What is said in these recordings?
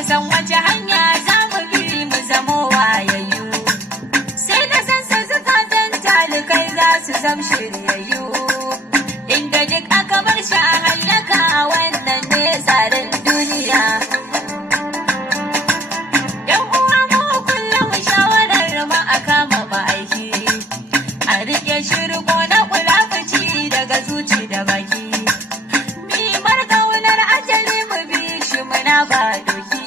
muka san wace hanya za mu bi mu zamo wayayyu. Sai da sansan zukatan talikai za su zam shiryayyu. Inda duk aka bar shi a hallaka wannan ne tsarin duniya. Yan uwa mu kullum shawarar mu a kama ma'aiki. A riƙe shirko na kulafuci daga zuci da baki. Mimar ƙaunar ajali mu bi shi muna ba doki.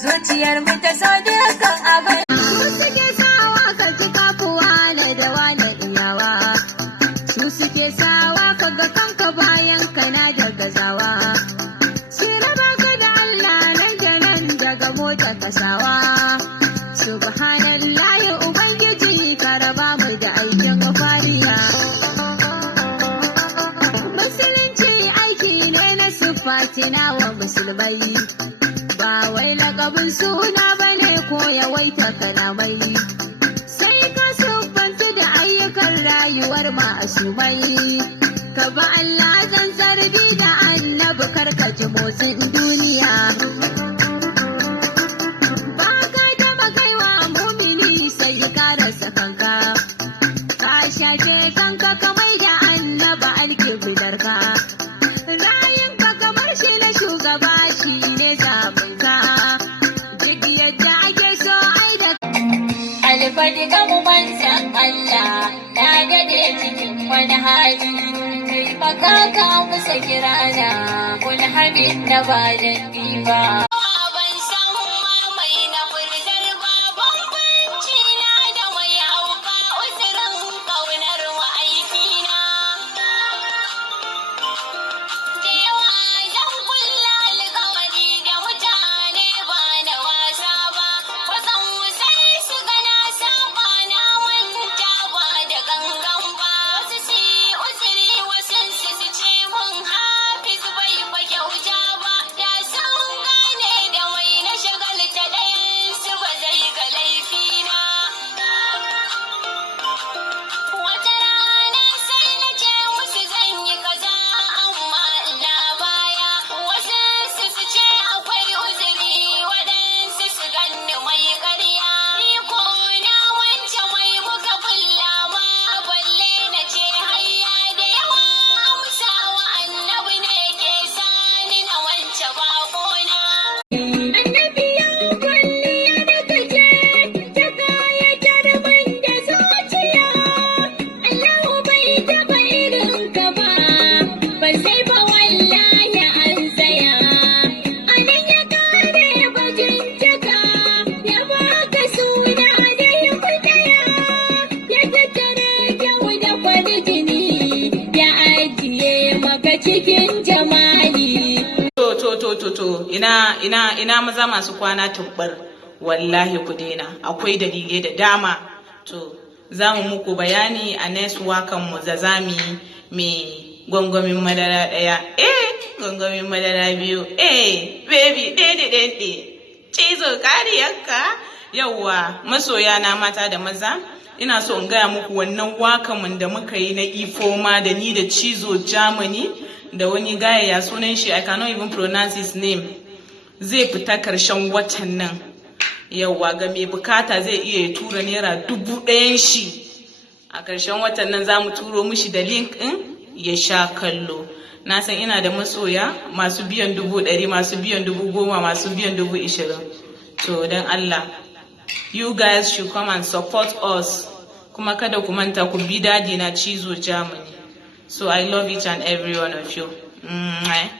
Zuciyar mu ta so dukkan abin. Su suke sawa ka ji kafuwa na da wani iyawa. Su suke sawa ka ga kanka bayan kana da gazawa. Shi raba ka da Allah nan da nan daga mota kasawa. Subhanallahi Ubangiji ka raba mu da aikin fariya. Musulunci aiki ne na sifatina wa musulmai. Ba wai lakabin suna bane ko yawaita kalamai. Sai ka siffantu da ayyukan rayuwar ma'asumai. Ka ba Allah zan zarbi da annabi karka ji motsin duniya. Ba ka taba kaiwa mumini sai ka rasa kanka. Ka shafe kanka kamar da annaba alkiblarka. Rayinka kamar shi na shugaba shi ne zaɓinka. Duk yadda ake so ai da alfadi gamu manzan Allah na dade cikin wani hali. Taimaka ka musa kirana kun habin da ba da ba. Cikin jamali. Ina maza masu kwana tubbar wallahi ku daina, akwai dalilai da dama. To za mu muku bayani a next wakan mu da zami mai gwangwamin madara daya, gwangwamin madara biyu, baby ɗe cizo kariyarka. Yawwa masoya na mata da maza, ina so in gaya muku wannan wakan da muka yi na Ifoma da ni da Cizo Germany da wani gaya ya sunan shi, I cannot even pronounce his name, zai fita karshen watan nan. Yawwa ga mai bukata zai iya tura naira 1000 shi a karshen watan nan, za mu turo mishi da link din ya sha kallo. Na san ina da masoya masu biyan 100,000, masu biyan 10,000, masu biyan 20,000. To dan Allah, you guys should come and support us. Kuma kada ku manta ku bi dadi na Cizo Germany. So I love each and every one of you. Bye.